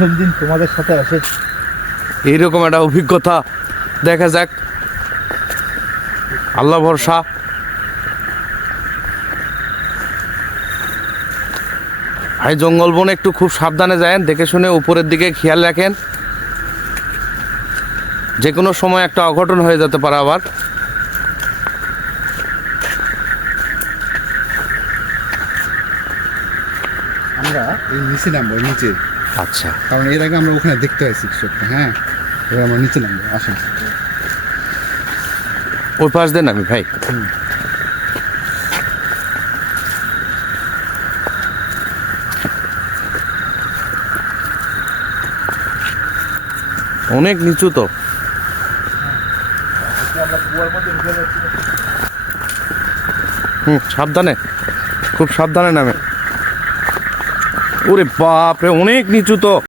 প্রথম দিন তোমাদের সাথে আসে এইরকম একটা অভিজ্ঞতা, দেখা যাক, আল্লাহ ভরসা। ভাই জঙ্গল বনে একটু খুব সাবধানে যায়েন, দেখে শুনে উপরের দিকে খেয়াল রাখেন, যে কোনো সময় একটা অঘটন হয়ে যেতে পারে আবার। আমরা এই নিচে নামবো, নিচে, আচ্ছা, কারণ এর আগে আমরা ওখানে দেখতে পাইছি কিছু একটা। হ্যাঁ, এবার আমরা নিচে নামবো, আসেন। ওই পাশ দেন আমি ভাই। অনেক নিচু তো। আমরা কুয়ার মধ্যে ঢুকে যাচ্ছি। সাবধানে, খুব সাবধানে নামে। ওরে বাপ রে, অনেক নিচু তো।